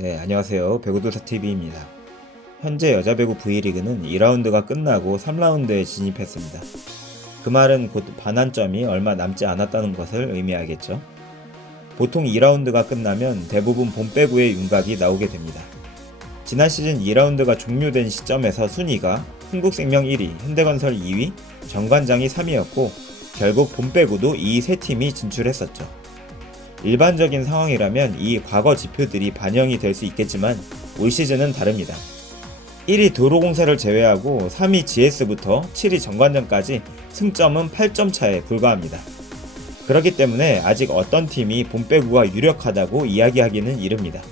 네, 안녕하세요. 배구도사TV입니다. 현재 여자 배구 V리그는 2라운드가 끝나고 3라운드에 진입했습니다. 그 말은 곧 반환점이 얼마 남지 않았다는 것을 의미하겠죠. 보통 2라운드가 끝나면 대부분 본 배구의 윤곽이 나오게 됩니다. 지난 시즌 2라운드가 종료된 시점에서 순위가 흥국생명 1위, 현대건설 2위, 정관장이 3위였고 결국 본 배구도 이 세 팀이 진출했었죠. 일반적인 상황이라면 이 과거 지표들이 반영이 될 수 있겠지만 올 시즌은 다릅니다. 1위 도로공사를 제외하고 3위 GS부터 7위 정관장까지 승점은 8점 차에 불과합니다. 그렇기 때문에 아직 어떤 팀이 본배구가 유력하다고 이야기하기는 이릅니다.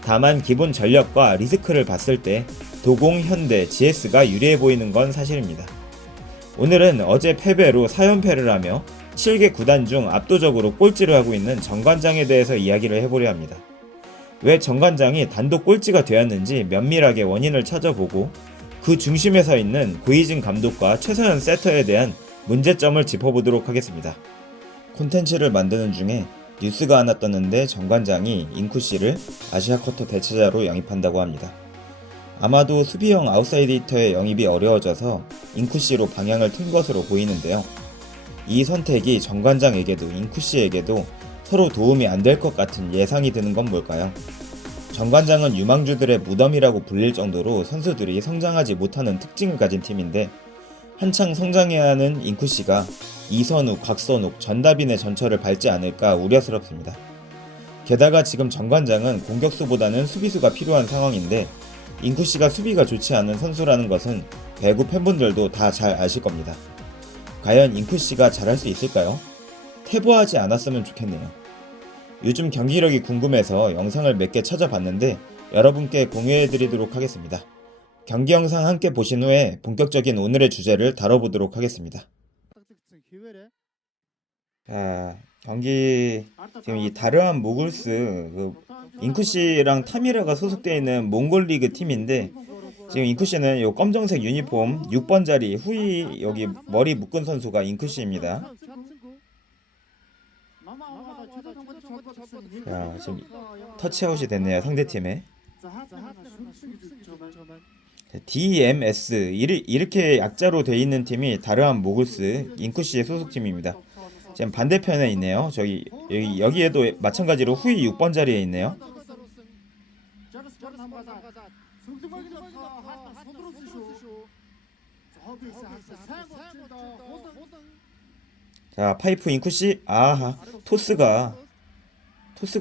다만 기본 전력과 리스크를 봤을 때 도공, 현대, GS가 유리해 보이는 건 사실입니다. 오늘은 어제 패배로 4연패를 하며 7개 구단 중 압도적으로 꼴찌를 하고 있는 정관장에 대해서 이야기를 해보려 합니다. 왜 정관장이 단독 꼴찌가 되었는지 면밀하게 원인을 찾아보고 그 중심에 서 있는 고이진 감독과 최서연 세터에 대한 문제점을 짚어보도록 하겠습니다. 콘텐츠를 만드는 중에 뉴스가 하나 떴는데 정관장이 인쿠씨를 아시아쿼터 대체자로 영입한다고 합니다. 아마도 수비형 아웃사이드 히터의 영입이 어려워져서 인쿠씨로 방향을 튼 것으로 보이는데요. 이 선택이 정관장에게도 인쿠씨에게도 서로 도움이 안 될 것 같은 예상이 드는 건 뭘까요? 정관장은 유망주들의 무덤이라고 불릴 정도로 선수들이 성장하지 못하는 특징을 가진 팀인데 한창 성장해야 하는 인쿠씨가 이선욱, 곽선욱, 전다빈의 전철을 밟지 않을까 우려스럽습니다. 게다가 지금 정관장은 공격수보다는 수비수가 필요한 상황인데 인쿠씨가 수비가 좋지 않은 선수라는 것은 배구 팬분들도 다 잘 아실 겁니다. 과연 인쿠씨가 잘할 수 있을까요? 퇴보하지 않았으면 좋겠네요. 요즘 경기력이 궁금해서 영상을 몇 개 찾아봤는데 여러분께 공유해드리도록 하겠습니다. 경기 영상 함께 보신 후에 본격적인 오늘의 주제를 다뤄보도록 하겠습니다. 자, 경기 지금 이 다르한 모글스 인쿠씨랑 타미라가 소속되어 있는 몽골리그 팀인데 지금 인쿠씨는 요 검정색 유니폼 6번 자리 후위 여기 머리 묶은 선수가 인쿠씨입니다. 자, 지금 터치아웃이 됐네요, 상대팀에. DMS 이렇게 약자로 돼 있는 팀이 다르한 모글스 인쿠씨의 소속팀입니다. 지금 반대편에 있네요. 여기에도 마찬가지로 후위 6번 자리에 있네요. 자, 파이프 인쿠씨. 아하, 토스가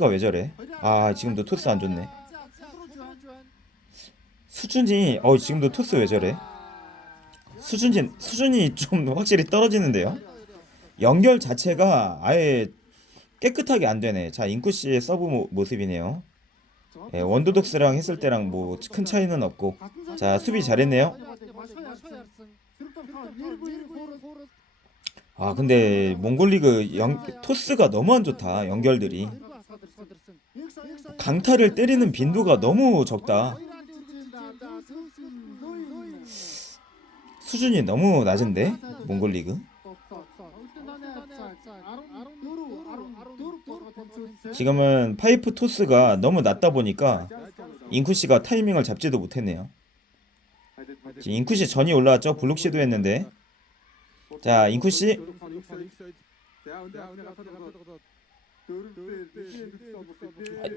왜 저래? 아, 지금도 토스 안 좋네. 수준이 지금도 토스 왜 저래? 수준이 좀 확실히 떨어지는데요. 연결 자체가 아예 깨끗하게 안 되네. 자, 인쿠씨의 서브 모습이네요. 예, 원도독스랑 했을 때랑 뭐 큰 차이는 없고. 자, 수비 잘했네요. 아, 근데 몽골리그 토스가 너무 안 좋다. 연결들이 강타를 때리는 빈도가 너무 적다. 수준이 너무 낮은데 몽골리그. 지금은 파이프 토스가 너무 낮다 보니까 인쿠씨가 타이밍을 잡지도 못했네요. 지금 인쿠씨 전이 올라왔죠. 블록 시도했는데. 자, 인쿠씨.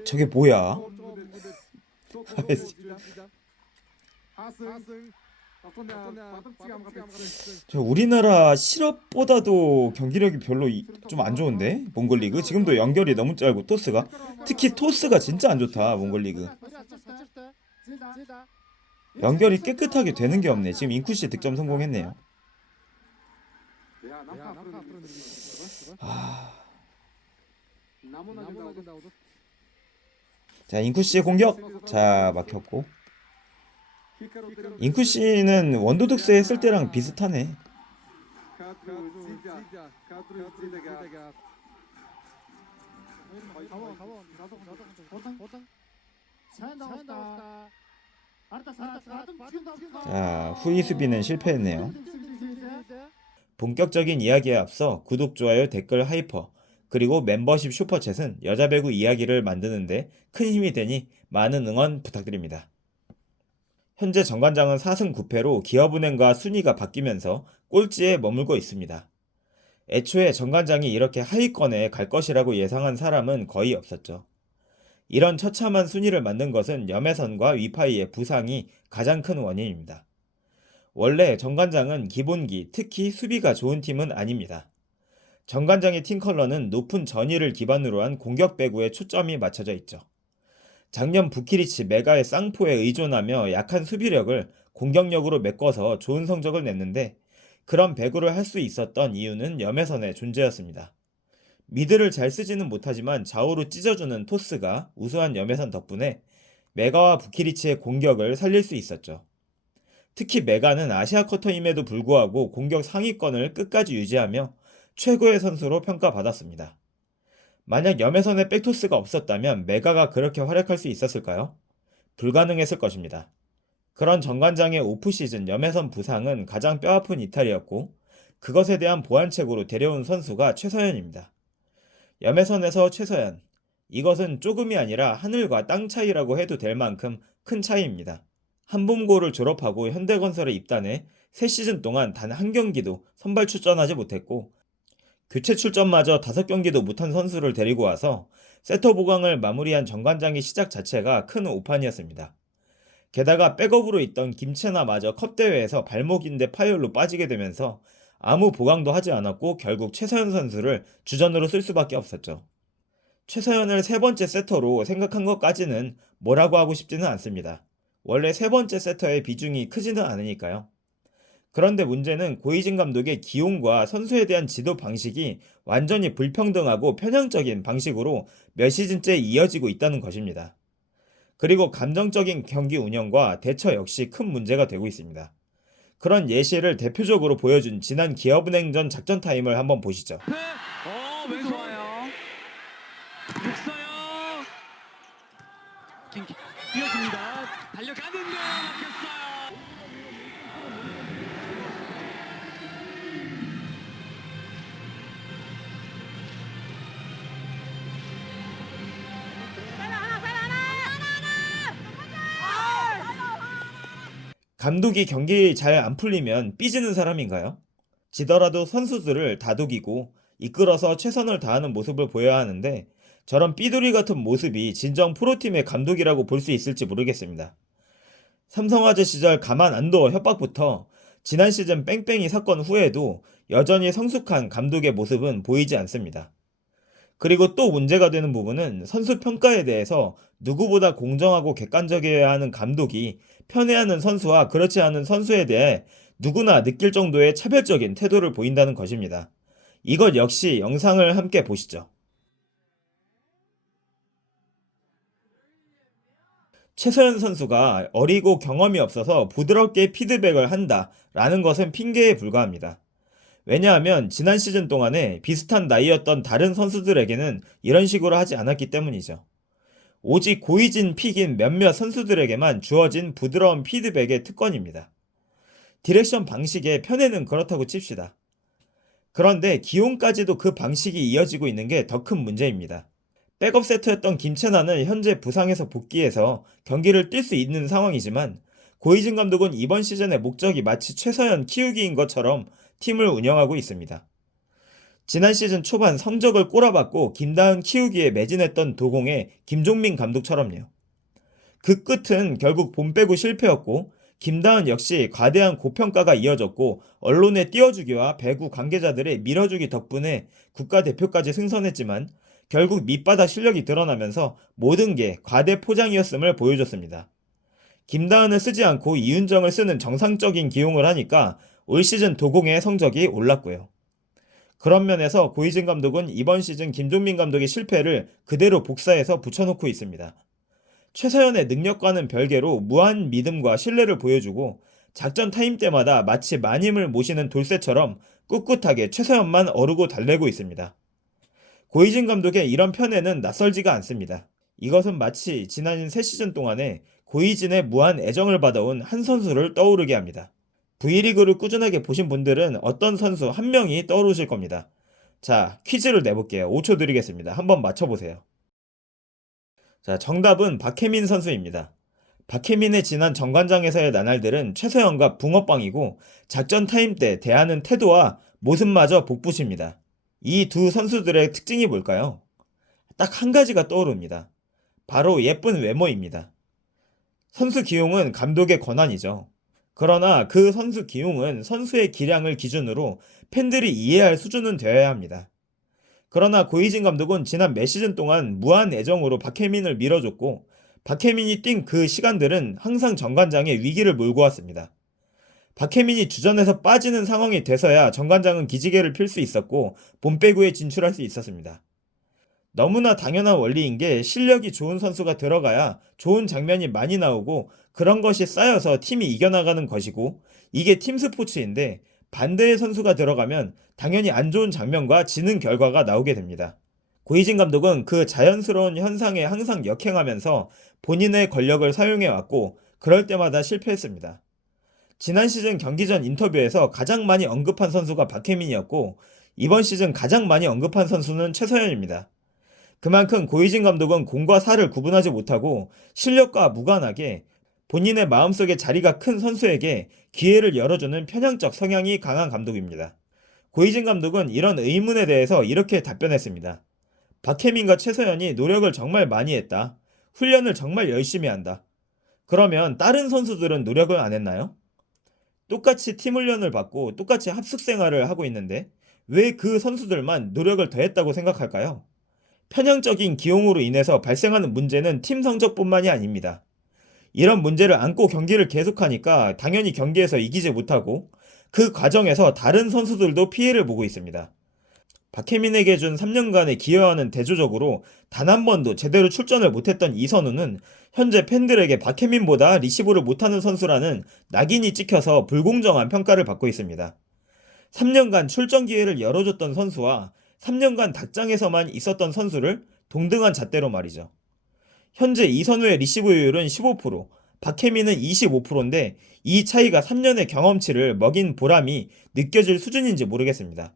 저게 뭐야? 저 우리나라 실업보다도 경기력이 별로 좀 안 좋은데 몽골리그 지금도 연결이 너무 짧고 토스가 특히 토스가 진짜 안 좋다. 몽골리그 연결이 깨끗하게 되는 게 없네. 지금 인쿠씨 득점 성공했네요. 자, 인쿠씨의 공격. 자, 막혔고. 인쿠씨는 원도둑스 했을 때랑 비슷하네. 자, 후위 수비는 실패했네요. 본격적인 이야기에 앞서 구독, 좋아요, 댓글, 하이퍼 그리고 멤버십 슈퍼챗은 여자 배구 이야기를 만드는데 큰 힘이 되니 많은 응원 부탁드립니다. 현재 정관장은 4승 9패로 기업은행과 순위가 바뀌면서 꼴찌에 머물고 있습니다. 애초에 정관장이 이렇게 하위권에 갈 것이라고 예상한 사람은 거의 없었죠. 이런 처참한 순위를 만든 것은 염혜선과 위파이의 부상이 가장 큰 원인입니다. 원래 정관장은 기본기, 특히 수비가 좋은 팀은 아닙니다. 정관장의 팀 컬러는 높은 전위를 기반으로 한 공격 배구에 초점이 맞춰져 있죠. 작년 부키리치 메가의 쌍포에 의존하며 약한 수비력을 공격력으로 메꿔서 좋은 성적을 냈는데 그런 배구를 할 수 있었던 이유는 염혜선의 존재였습니다. 미드를 잘 쓰지는 못하지만 좌우로 찢어주는 토스가 우수한 염혜선 덕분에 메가와 부키리치의 공격을 살릴 수 있었죠. 특히 메가는 아시아 쿼터임에도 불구하고 공격 상위권을 끝까지 유지하며 최고의 선수로 평가받았습니다. 만약 염혜선의 백토스가 없었다면 메가가 그렇게 활약할 수 있었을까요? 불가능했을 것입니다. 그런 정관장의 오프시즌 염혜선 부상은 가장 뼈아픈 이탈이었고 그것에 대한 보완책으로 데려온 선수가 최서연입니다. 염혜선에서 최서연, 이것은 조금이 아니라 하늘과 땅 차이라고 해도 될 만큼 큰 차이입니다. 한봄고를 졸업하고 현대건설에 입단해 3시즌 동안 단 한 경기도 선발 출전하지 못했고 교체 출전마저 5경기도 못한 선수를 데리고 와서 세터 보강을 마무리한 정관장의 시작 자체가 큰 오판이었습니다. 게다가 백업으로 있던 김채나마저 컵대회에서 발목인대 파열로 빠지게 되면서 아무 보강도 하지 않았고 결국 최서연 선수를 주전으로 쓸 수밖에 없었죠. 최서연을 세 번째 세터로 생각한 것까지는 뭐라고 하고 싶지는 않습니다. 원래 세 번째 세터의 비중이 크지는 않으니까요. 그런데 문제는 고이진 감독의 기용과 선수에 대한 지도 방식이 완전히 불평등하고 편향적인 방식으로 몇 시즌째 이어지고 있다는 것입니다. 그리고 감정적인 경기 운영과 대처 역시 큰 문제가 되고 있습니다. 그런 예시를 대표적으로 보여준 지난 기업은행전 작전 타임을 한번 보시죠. 왼손 좋아요. 육서요. 뛰어줍니다. 달려가는데 막혔어요. 감독이 경기 잘 안 풀리면 삐지는 사람인가요? 지더라도 선수들을 다독이고 이끌어서 최선을 다하는 모습을 보여야 하는데 저런 삐돌이 같은 모습이 진정 프로팀의 감독이라고 볼 수 있을지 모르겠습니다. 삼성화재 시절 가만 안 둬 협박부터 지난 시즌 뺑뺑이 사건 후에도 여전히 성숙한 감독의 모습은 보이지 않습니다. 그리고 또 문제가 되는 부분은 선수 평가에 대해서 누구보다 공정하고 객관적이어야 하는 감독이 편애하는 선수와 그렇지 않은 선수에 대해 누구나 느낄 정도의 차별적인 태도를 보인다는 것입니다. 이것 역시 영상을 함께 보시죠. 최서연 선수가 어리고 경험이 없어서 부드럽게 피드백을 한다라는 것은 핑계에 불과합니다. 왜냐하면 지난 시즌 동안에 비슷한 나이였던 다른 선수들에게는 이런 식으로 하지 않았기 때문이죠. 오직 고이진 픽인 몇몇 선수들에게만 주어진 부드러운 피드백의 특권입니다. 디렉션 방식의 편애는 그렇다고 칩시다. 그런데 기용까지도 그 방식이 이어지고 있는 게 더 큰 문제입니다. 백업 세터였던 김채나는 현재 부상에서 복귀해서 경기를 뛸 수 있는 상황이지만 고이진 감독은 이번 시즌의 목적이 마치 최서연 키우기인 것처럼 팀을 운영하고 있습니다. 지난 시즌 초반 성적을 꼬라박고 김다은 키우기에 매진했던 도공의 김종민 감독처럼요. 그 끝은 결국 본 빼고 실패였고 김다은 역시 과대한 고평가가 이어졌고 언론의 띄워주기와 배구 관계자들의 밀어주기 덕분에 국가대표까지 승선했지만 결국 밑바닥 실력이 드러나면서 모든 게 과대 포장이었음을 보여줬습니다. 김다은을 쓰지 않고 이윤정을 쓰는 정상적인 기용을 하니까 올 시즌 도공의 성적이 올랐고요. 그런 면에서 고이진 감독은 이번 시즌 김종민 감독의 실패를 그대로 복사해서 붙여놓고 있습니다. 최서연의 능력과는 별개로 무한 믿음과 신뢰를 보여주고 작전 타임 때마다 마치 마님을 모시는 돌쇠처럼 꿋꿋하게 최서연만 어르고 달래고 있습니다. 고이진 감독의 이런 편애는 낯설지가 않습니다. 이것은 마치 지난 3시즌 동안에 고이진의 무한 애정을 받아온 한 선수를 떠오르게 합니다. V리그를 꾸준하게 보신 분들은 어떤 선수 한 명이 떠오르실 겁니다. 자, 퀴즈를 내볼게요. 5초 드리겠습니다. 한번 맞춰보세요. 자, 정답은 박혜민 선수입니다. 박혜민의 지난 정관장에서의 나날들은 최서연과 붕어빵이고 작전 타임 때 대하는 태도와 모습마저 복붙입니다. 이 두 선수들의 특징이 뭘까요? 딱 한 가지가 떠오릅니다. 바로 예쁜 외모입니다. 선수 기용은 감독의 권한이죠. 그러나 그 선수 기용은 선수의 기량을 기준으로 팬들이 이해할 수준은 되어야 합니다. 그러나 고이진 감독은 지난 몇 시즌 동안 무한 애정으로 박혜민을 밀어줬고 박혜민이 뛴 그 시간들은 항상 정관장의 위기를 몰고 왔습니다. 박혜민이 주전에서 빠지는 상황이 돼서야 정관장은 기지개를 필 수 있었고 본배구에 진출할 수 있었습니다. 너무나 당연한 원리인 게 실력이 좋은 선수가 들어가야 좋은 장면이 많이 나오고 그런 것이 쌓여서 팀이 이겨나가는 것이고 이게 팀 스포츠인데 반대의 선수가 들어가면 당연히 안 좋은 장면과 지는 결과가 나오게 됩니다. 고이진 감독은 그 자연스러운 현상에 항상 역행하면서 본인의 권력을 사용해왔고 그럴 때마다 실패했습니다. 지난 시즌 경기 전 인터뷰에서 가장 많이 언급한 선수가 박혜민이었고 이번 시즌 가장 많이 언급한 선수는 최서연입니다. 그만큼 고이진 감독은 공과 사를 구분하지 못하고 실력과 무관하게 본인의 마음속에 자리가 큰 선수에게 기회를 열어주는 편향적 성향이 강한 감독입니다. 고이진 감독은 이런 의문에 대해서 이렇게 답변했습니다. 박혜민과 최서연이 노력을 정말 많이 했다. 훈련을 정말 열심히 한다. 그러면 다른 선수들은 노력을 안 했나요? 똑같이 팀 훈련을 받고 똑같이 합숙 생활을 하고 있는데 왜 그 선수들만 노력을 더했다고 생각할까요? 편향적인 기용으로 인해서 발생하는 문제는 팀 성적뿐만이 아닙니다. 이런 문제를 안고 경기를 계속하니까 당연히 경기에서 이기지 못하고 그 과정에서 다른 선수들도 피해를 보고 있습니다. 박혜민에게 준 3년간의 기여하는 대조적으로 단 한 번도 제대로 출전을 못했던 이선우는 현재 팬들에게 박혜민보다 리시브를 못하는 선수라는 낙인이 찍혀서 불공정한 평가를 받고 있습니다. 3년간 출전 기회를 열어줬던 선수와 3년간 닭장에서만 있었던 선수를 동등한 잣대로 말이죠. 현재 이선우의 리시브율은 15%, 박혜민은 25%인데 이 차이가 3년의 경험치를 먹인 보람이 느껴질 수준인지 모르겠습니다.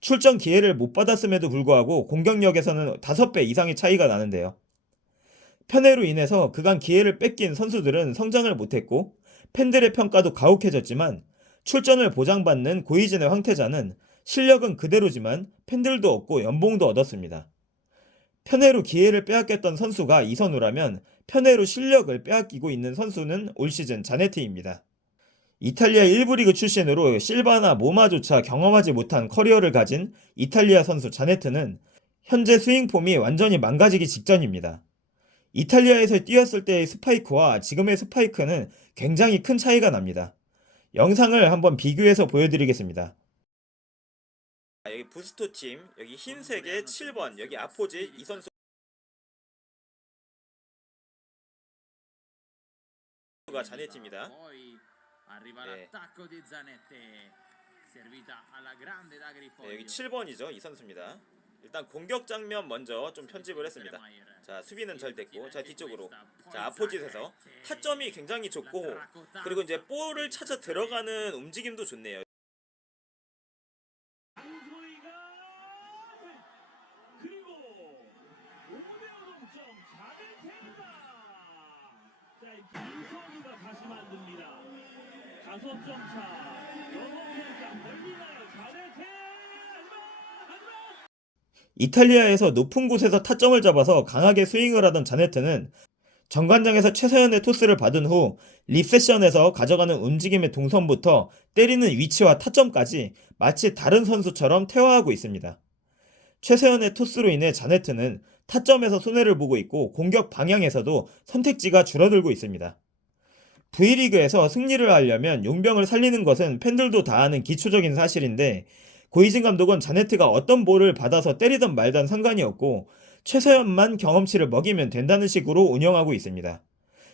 출전 기회를 못 받았음에도 불구하고 공격력에서는 5배 이상의 차이가 나는데요. 편애로 인해서 그간 기회를 뺏긴 선수들은 성장을 못했고 팬들의 평가도 가혹해졌지만 출전을 보장받는 고이진의 황태자는 실력은 그대로지만 팬들도 얻고 연봉도 얻었습니다. 편애로 기회를 빼앗겼던 선수가 이선우라면 편애로 실력을 빼앗기고 있는 선수는 올 시즌 자네트입니다. 이탈리아 1부 리그 출신으로 실바나 모마조차 경험하지 못한 커리어를 가진 이탈리아 선수 자네트는 현재 스윙폼이 완전히 망가지기 직전입니다. 이탈리아에서 뛰었을 때의 스파이크와 지금의 스파이크는 굉장히 큰 차이가 납니다. 영상을 한번 비교해서 보여드리겠습니다. 여기 부스토 팀, 여기 흰색의 7번, 여기 아포지 이 선수가 자네트입니다. 네. 네, 여기 7번이죠. 이 선수입니다. 일단 공격 장면 먼저 좀 편집을 했습니다. 자, 수비는 잘 됐고, 자 뒤쪽으로, 자 아포짓에서 타점이 굉장히 좋고, 그리고 이제 볼을 찾아 들어가는 움직임도 좋네요. 그리고 5대5 동점 자네테입니다. 자, 이선우가 다시 만듭니다. 5점 차. 영업회장 걸리나요? 자네테. 이탈리아에서 높은 곳에서 타점을 잡아서 강하게 스윙을 하던 자네트는 정관장에서 최서연의 토스를 받은 후 립세션에서 가져가는 움직임의 동선부터 때리는 위치와 타점까지 마치 다른 선수처럼 퇴화하고 있습니다. 최서연의 토스로 인해 자네트는 타점에서 손해를 보고 있고 공격 방향에서도 선택지가 줄어들고 있습니다. V리그에서 승리를 하려면 용병을 살리는 것은 팬들도 다 아는 기초적인 사실인데 고이진 감독은 자네트가 어떤 볼을 받아서 때리든 말든 상관이 없고 최서연만 경험치를 먹이면 된다는 식으로 운영하고 있습니다.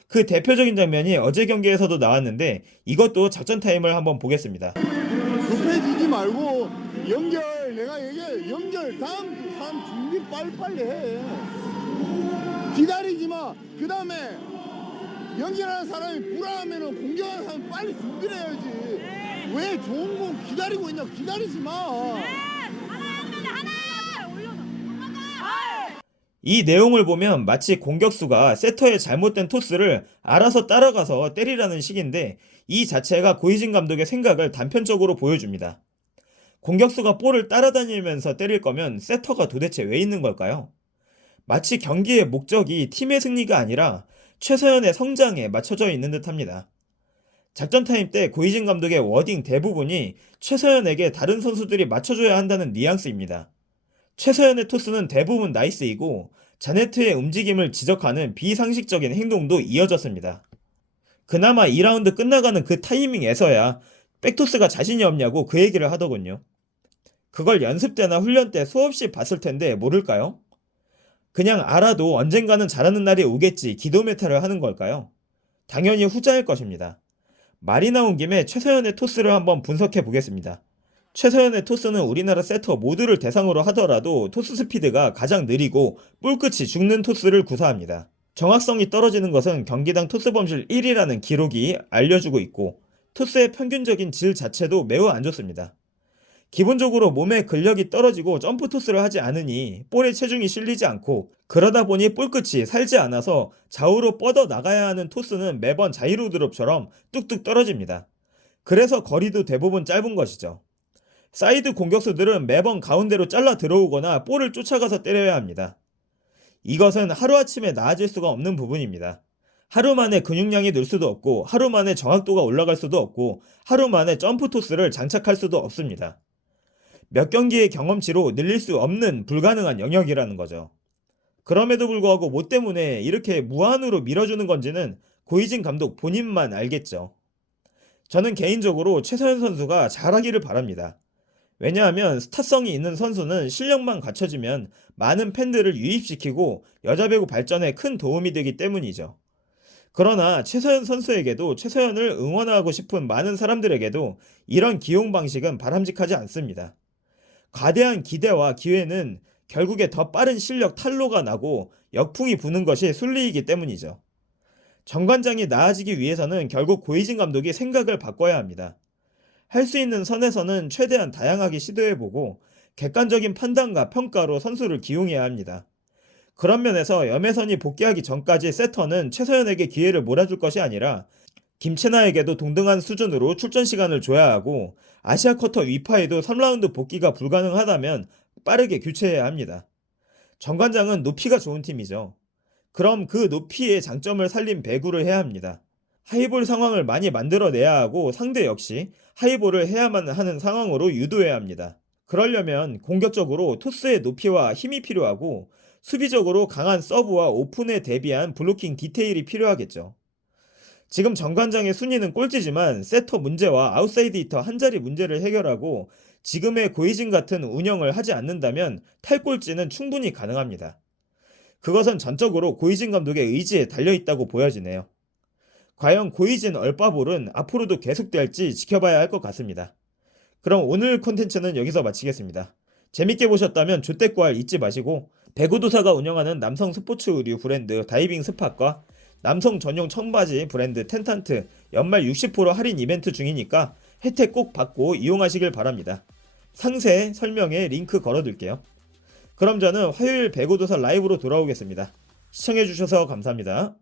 그 대표적인 장면이 어제 경기에서도 나왔는데 이것도 작전 타임을 한번 보겠습니다. 급해지지 말고 연결 내가 얘기해 연결 다음 사람 준비 빨리빨리 해 기다리지 마그 다음에 연결하는 사람이 불안하면 공격하는 사람이 빨리 준비를 해야지 왜 좋은 공 기다리고 있냐 기다리지 마 하나 이 내용을 보면 마치 공격수가 세터의 잘못된 토스를 알아서 따라가서 때리라는 식인데, 이 자체가 고이진 감독의 생각을 단편적으로 보여줍니다. 공격수가 볼을 따라다니면서 때릴 거면 세터가 도대체 왜 있는 걸까요? 마치 경기의 목적이 팀의 승리가 아니라 최서연의 성장에 맞춰져 있는 듯합니다. 작전 타임 때 고이진 감독의 워딩 대부분이 최서연에게 다른 선수들이 맞춰줘야 한다는 뉘앙스입니다. 최서연의 토스는 대부분 나이스이고 자네트의 움직임을 지적하는 비상식적인 행동도 이어졌습니다. 그나마 2라운드 끝나가는 그 타이밍에서야 백토스가 자신이 없냐고 그 얘기를 하더군요. 그걸 연습 때나 훈련 때 수없이 봤을 텐데 모를까요? 그냥 알아도 언젠가는 잘하는 날이 오겠지 기도 메타를 하는 걸까요? 당연히 후자일 것입니다. 말이 나온 김에 최서연의 토스를 한번 분석해 보겠습니다. 최서연의 토스는 우리나라 세터 모두를 대상으로 하더라도 토스 스피드가 가장 느리고 볼끝이 죽는 토스를 구사합니다. 정확성이 떨어지는 것은 경기당 토스 범실 1위라는 기록이 알려주고 있고, 토스의 평균적인 질 자체도 매우 안 좋습니다. 기본적으로 몸의 근력이 떨어지고 점프 토스를 하지 않으니 볼에 체중이 실리지 않고, 그러다 보니 볼끝이 살지 않아서 좌우로 뻗어 나가야 하는 토스는 매번 자이로 드롭처럼 뚝뚝 떨어집니다. 그래서 거리도 대부분 짧은 것이죠. 사이드 공격수들은 매번 가운데로 잘라 들어오거나 볼을 쫓아가서 때려야 합니다. 이것은 하루아침에 나아질 수가 없는 부분입니다. 하루 만에 근육량이 늘 수도 없고, 하루 만에 정확도가 올라갈 수도 없고, 하루 만에 점프 토스를 장착할 수도 없습니다. 몇 경기의 경험치로 늘릴 수 없는 불가능한 영역이라는 거죠. 그럼에도 불구하고 뭐 때문에 이렇게 무한으로 밀어주는 건지는 고이진 감독 본인만 알겠죠. 저는 개인적으로 최서연 선수가 잘하기를 바랍니다. 왜냐하면 스타성이 있는 선수는 실력만 갖춰지면 많은 팬들을 유입시키고 여자 배구 발전에 큰 도움이 되기 때문이죠. 그러나 최서연 선수에게도, 최서연을 응원하고 싶은 많은 사람들에게도 이런 기용 방식은 바람직하지 않습니다. 과대한 기대와 기회는 결국에 더 빠른 실력 탄로가 나고 역풍이 부는 것이 순리이기 때문이죠. 정관장이 나아지기 위해서는 결국 고이진 감독이 생각을 바꿔야 합니다. 할 수 있는 선에서는 최대한 다양하게 시도해보고 객관적인 판단과 평가로 선수를 기용해야 합니다. 그런 면에서 염혜선이 복귀하기 전까지 세터는 최서연에게 기회를 몰아줄 것이 아니라 김채나에게도 동등한 수준으로 출전 시간을 줘야 하고, 아시아 쿼터 위파에도 3라운드 복귀가 불가능하다면 빠르게 교체해야 합니다. 정관장은 높이가 좋은 팀이죠. 그럼 그 높이의 장점을 살린 배구를 해야 합니다. 하이볼 상황을 많이 만들어내야 하고, 상대 역시 하이볼을 해야만 하는 상황으로 유도해야 합니다. 그러려면 공격적으로 토스의 높이와 힘이 필요하고, 수비적으로 강한 서브와 오픈에 대비한 블로킹 디테일이 필요하겠죠. 지금 정관장의 순위는 꼴찌지만 세터 문제와 아웃사이드 히터 한자리 문제를 해결하고 지금의 고이진 같은 운영을 하지 않는다면 탈꼴찌는 충분히 가능합니다. 그것은 전적으로 고이진 감독의 의지에 달려있다고 보여지네요. 과연 고이진 얼빠볼은 앞으로도 계속될지 지켜봐야 할 것 같습니다. 그럼 오늘 콘텐츠는 여기서 마치겠습니다. 재밌게 보셨다면 조댓구알 잊지 마시고, 배구도사가 운영하는 남성 스포츠 의류 브랜드 다이빙 스팟과 남성 전용 청바지 브랜드 텐탄트 연말 60% 할인 이벤트 중이니까 혜택 꼭 받고 이용하시길 바랍니다. 상세 설명에 링크 걸어둘게요. 그럼 저는 화요일 배구도사 라이브로 돌아오겠습니다. 시청해주셔서 감사합니다.